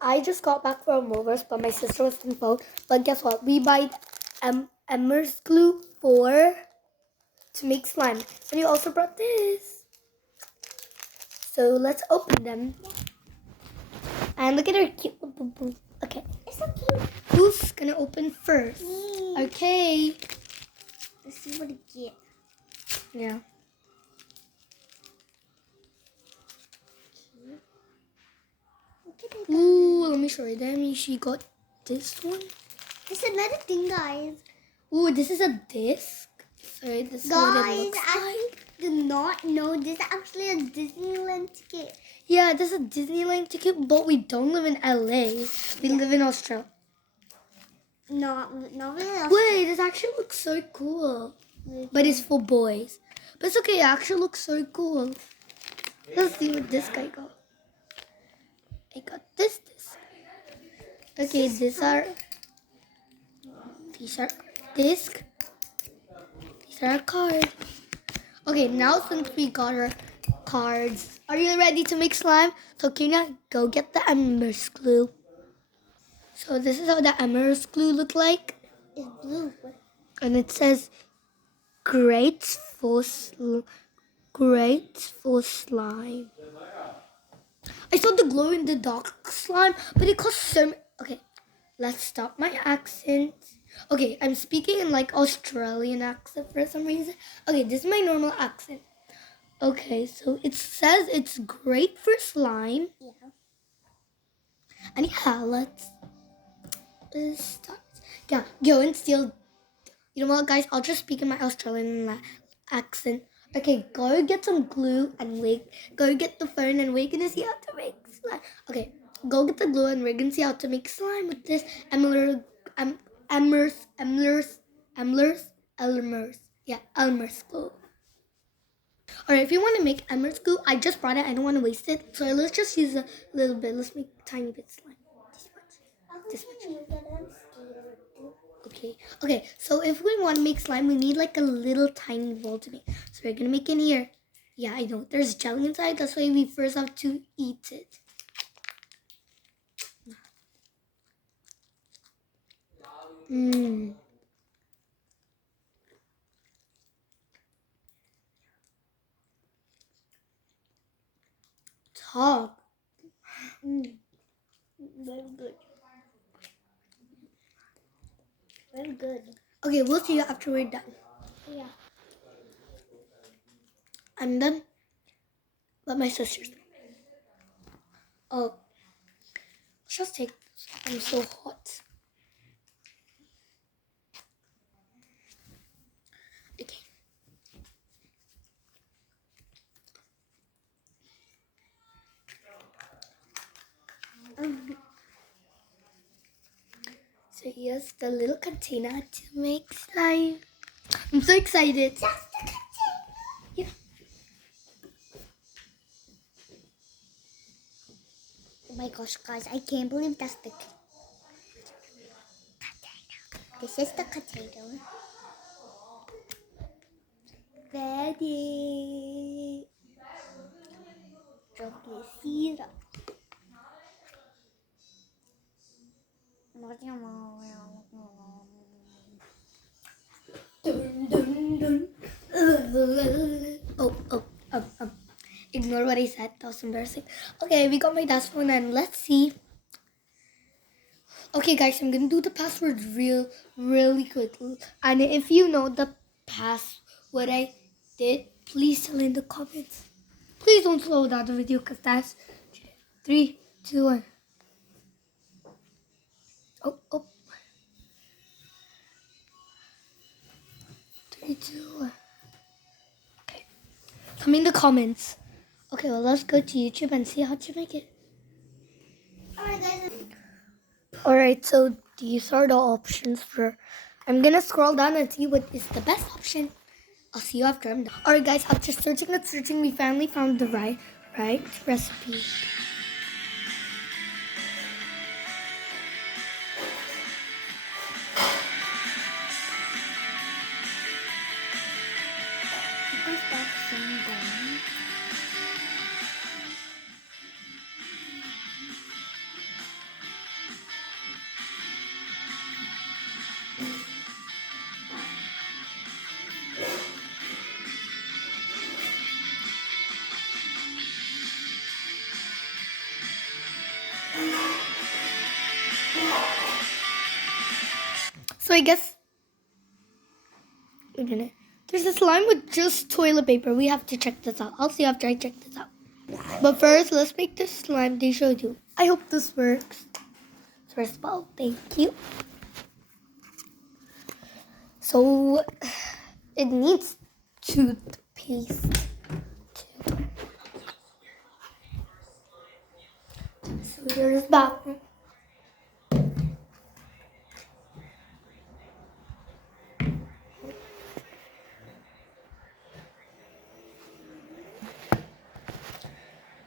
I just got back from Movers, but my sister was on phone. But guess what? We buy Emmer's glue to make slime. And we also brought this. So let's open them. And look at her cute. Okay. It's so cute. Who's gonna open first? Me. Okay. Let's see what it get. Yeah. Look at it. Ooh, let me show you them. She got this one. There's another thing, guys. Ooh, this is a disc. Sorry, this is what it Guys, looks I like. do not know this is actually a Disneyland ticket. Yeah, this is a Disneyland ticket, but we don't live in LA. We live in Australia. Not really. Wait, this actually looks so cool. But it's for boys. But it's okay, it actually looks so cool. Let's see what this guy got. I got this disc. Okay, these are disc. These are cards. Okay, now since we got our cards, are you ready to make slime? So Kina, go get the Emmer's glue. So this is how the Emmer's glue look like. It's blue. And it says great for slime. I saw the glow in the dark slime, but it costs so much. Okay, let's stop my accent. Okay, I'm speaking in like Australian accent for some reason. Okay, this is my normal accent. Okay, so it says it's great for slime. Yeah. And yeah, let's start. Yeah, go and steal. You know what, guys? I'll just speak in my Australian accent. Okay, go get some glue and wait. Go get the phone and we're gonna see how to make slime. Okay, go get the glue and we're gonna see how to make slime with this Elmer's glue. Alright, if you want to make Elmer's glue, I just brought it. I don't want to waste it. So let's just use a little bit. Let's make a tiny bit slime. This much. This much. Okay, so if we want to make slime, we need like a little tiny bowl to make. So we're gonna make in here. Yeah, I know. There's jelly inside. That's why we first have to eat it. Mmm. It's hot. Very good. Very good. Okay, we'll see you after we're done. Yeah. I'm done. But my sister's done. Oh. Let's just take this. I'm so hot. Okay. So here's the little container to make slime. I'm so excited. That's the container. Yeah. Oh my gosh, guys, I can't believe that's the container. This is the container. Ready. Chocolate syrup. Dun, dun, dun. Oh. Ignore what I said. That was embarrassing. Okay, we got my dad's phone and let's see. Okay, guys, I'm gonna do the password really quickly. And if you know the password I did, please tell in the comments. Please don't slow down the video because that's 3, 2, 1. Oh. 3, 2, 1. Okay. Tell me in the comments. Okay, well, let's go to YouTube and see how to make it. Alright, guys. Alright, so these are the options for. I'm gonna scroll down and see what is the best option. I'll see you after I'm done. Alright, guys, after searching, we finally found the right recipe. Because that's something. I guess wait a minute. There's a slime with just toilet paper. We have to check this out. I'll see after I check this out. But first, let's make this slime they showed you. I hope this works. First of all, thank you. So, it needs toothpaste too. So here's the bathroom.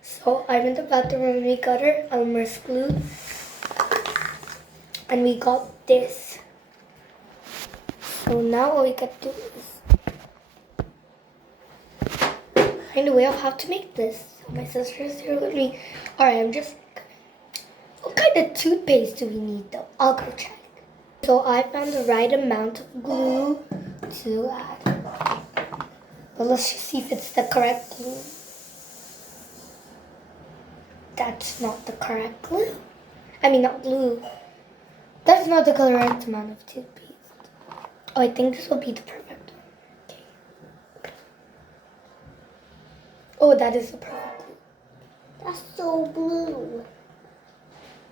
So I'm in the bathroom and we got our Elmer's glue. And we got this. So now all we got to do is find a way of how to make this. So my sister's here with me. Alright, what kind of toothpaste do we need though? I'll go check. So I found the right amount of glue to add. But let's just see if it's the correct glue. That's not the correct glue. I mean, not glue. That's not the correct amount of toothpaste. Oh, I think this will be the perfect one. Okay. Oh, that is the perfect glue. That's so blue.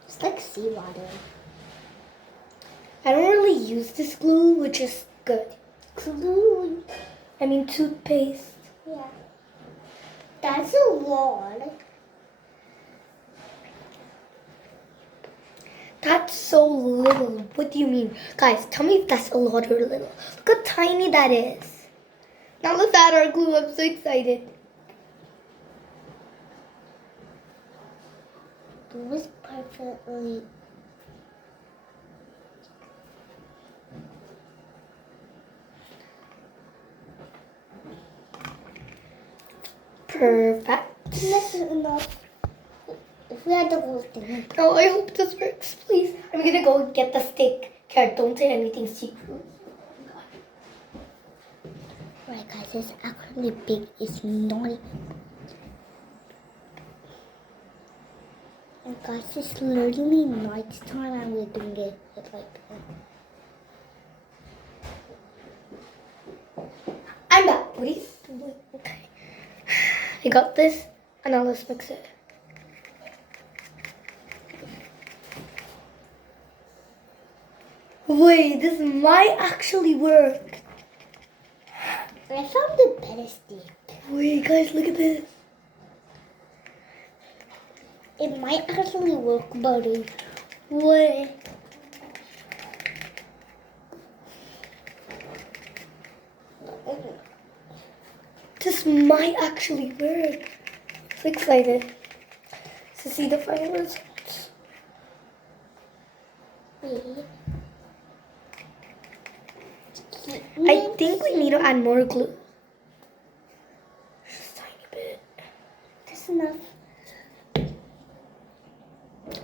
It's like seawater. I don't really use this glue, which is good. Glue. I mean, toothpaste. Yeah. That's a lot. That's so little. What do you mean? Guys, tell me if that's a lot or little. Look how tiny that is. Now let's add our glue. I'm so excited. It was perfectly. Perfect. That's enough. If we had the whole thing. Oh, I hope this works, please. I'm gonna go get the stick. Kat, don't say anything secret. Right, guys, it's actually big. It's not. And guys, it's literally night time and we're doing it with like. I'm back. What are you doing? Okay. I got this, and now let's mix it. Wait, this might actually work. I found the better stick. Wait, guys, look at this. It might actually work, buddy. Wait. This might actually work. I'm so excited to see the final results. I think we need to add more glue. Just a tiny bit. That's enough.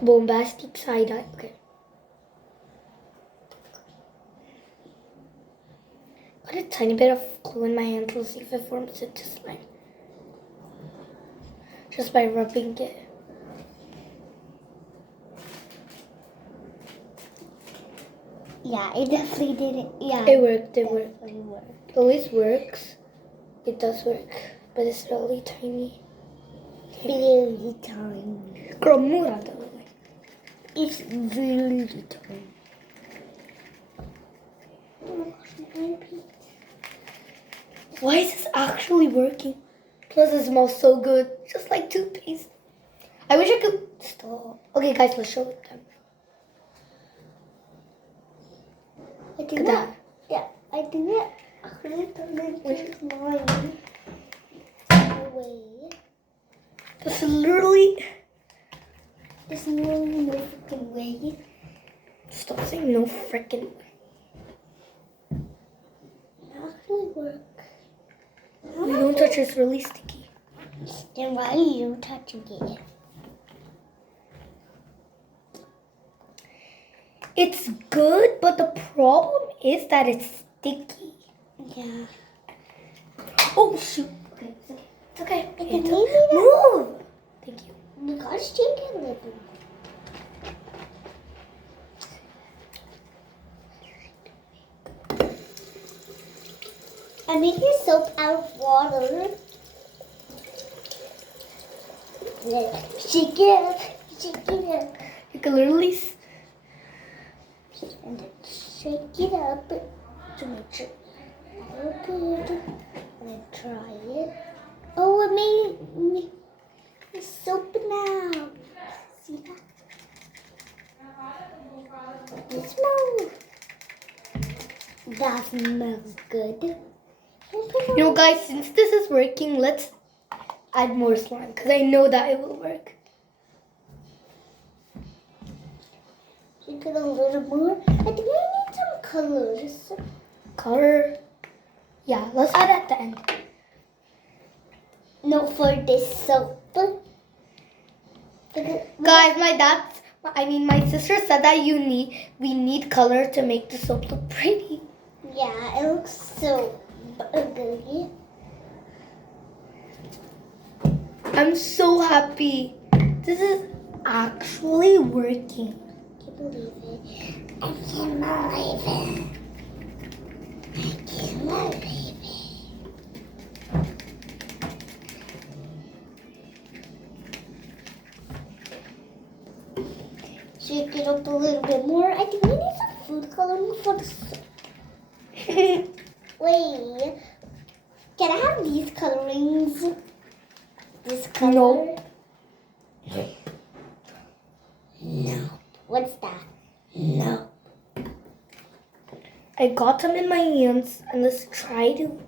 Bombastic side eye. Okay. Put a tiny bit of glue in my hand to see if it forms into slime. Just by rubbing it. Yeah, it definitely didn't. Yeah, It worked. It worked. definitely worked. It always works. It does work, but it's really tiny. Really tiny. Girl, move out of the way. It's really tiny. Oh my gosh, my earpiece. Why is this actually working? Plus, it smells so good, just like toothpaste. I wish I could stop. Okay, guys, let's show it them. I do Look at that. that. Yeah, I do it. Actually, turn into slime. No way. This is literally. There's no freaking way. Stop saying no freaking. It actually work. You don't touch it, it's really sticky. Then why are you touching it? It's good, but the problem is that it's sticky. Yeah. Oh, shoot. Okay, it's okay. It's okay. Okay, It's maybe okay. Move. Thank you. You gotta shake it a little. I'm making soap out of water. Shake it up, shake it up. You can literally. And then shake it up to make sure it's all good. And then try it. Oh, it made soap now. See that? It smells. That smells good. You know, guys, since this is working, let's add more slime because I know that it will work. You get a little more. I think we need some colors. Color. Yeah, let's add at the end. No, for this soap. Guys, my sister said that we need color to make the soap look pretty. Yeah, it looks so ugly. I'm so happy. This is actually working. I can't believe it. I can't believe it. I can't believe it. Shake it up a little bit more. I think we need some food coloring for the soap. Wait. Can I have these colorings? This color? No. No. What's that? No. I got them in my hands and let's try to.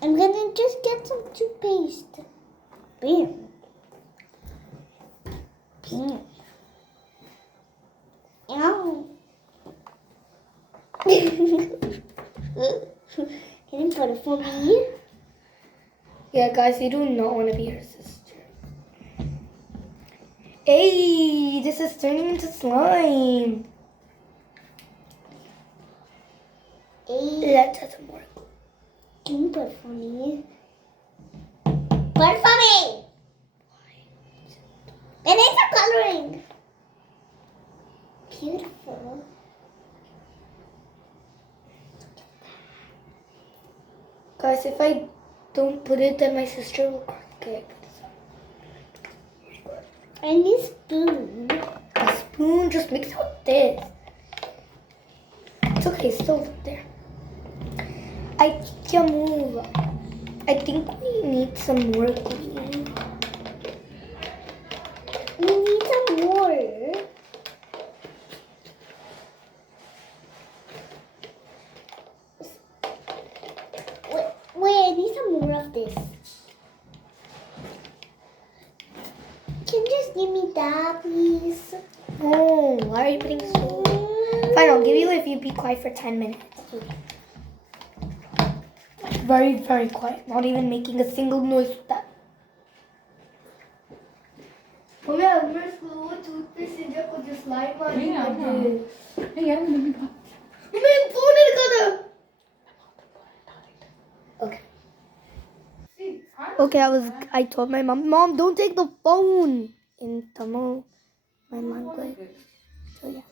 I'm gonna just get some toothpaste. Bam. Bam. Ow. Can you put it for me? Yeah, guys, you do not want to be her sister. Hey, this is turning into slime. Hey, Let's add some more. can you put it for me? Put it for me! And it's a coloring. Beautiful. Guys, if I don't put it, then my sister will cry. Okay. I need a spoon. A spoon, just mix it with this. It's okay, it's still there. I can move. I think we need some more glue. We need some more. Wait, I need some more of this. Can you just give me that, please? Oh, why are you putting so? Fine, I'll give you if you be quiet for 10 minutes. Very, very quiet. Not even making a single noise with that. Mommy, I'm going to school with toothpaste and just slime on you like this. Hey, I'm gonna be Mommy, phone it. Okay. Okay, I told my mom, don't take the phone in Tamil, my language. So yeah.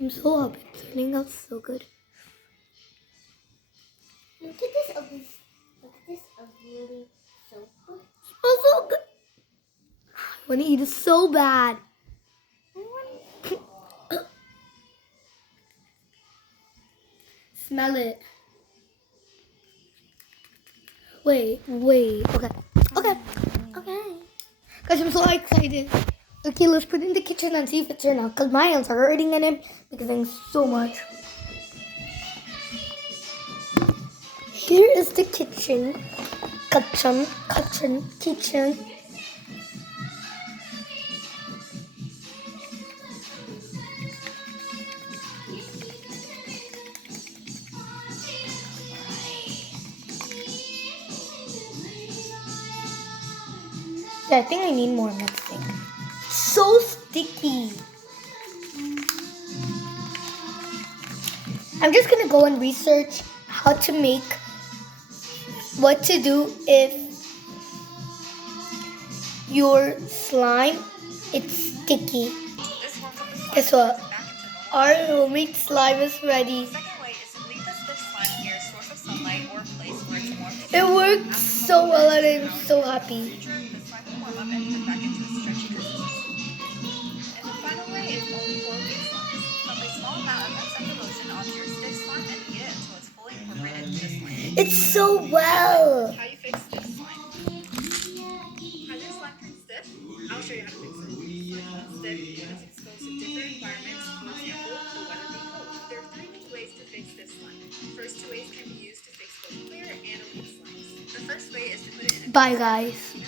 I'm so happy. It's turning out so good. Look at this ugly soap. Smells so good. I want to eat it so bad. Smell it. Wait. Okay. Guys, I'm so excited. Okay, let's put it in the kitchen and see if it turned out. Because my hands are hurting in it because I'm so much. Here is the kitchen. Kitchen. Yeah, I think I need more mixing. So sticky. I'm just gonna go and research how to make what to do if your slime it's sticky. Guess what? Our homemade slime is ready. The second way is to leave the stiff slime near a source of sunlight or a place where it's warm. It works so well and I'm so happy. The slime will warm up and turn back into a stretchy consistency. And the final way is only for big slimes. Dump a small amount of Pepsi lotion onto your stiff slime and heat it until it's fully incorporated into the slime. It's so well. How you fix stiff slime? Has your slime turned stiff? I'll show you how to fix it. Slime is stiff when it's exposed to different environments, for example, the weather being cold. There are 3 main ways to fix stiff slime. The first 2 ways can be used to fix both clear and opaque slimes. The first way is to put it in a Bye guys.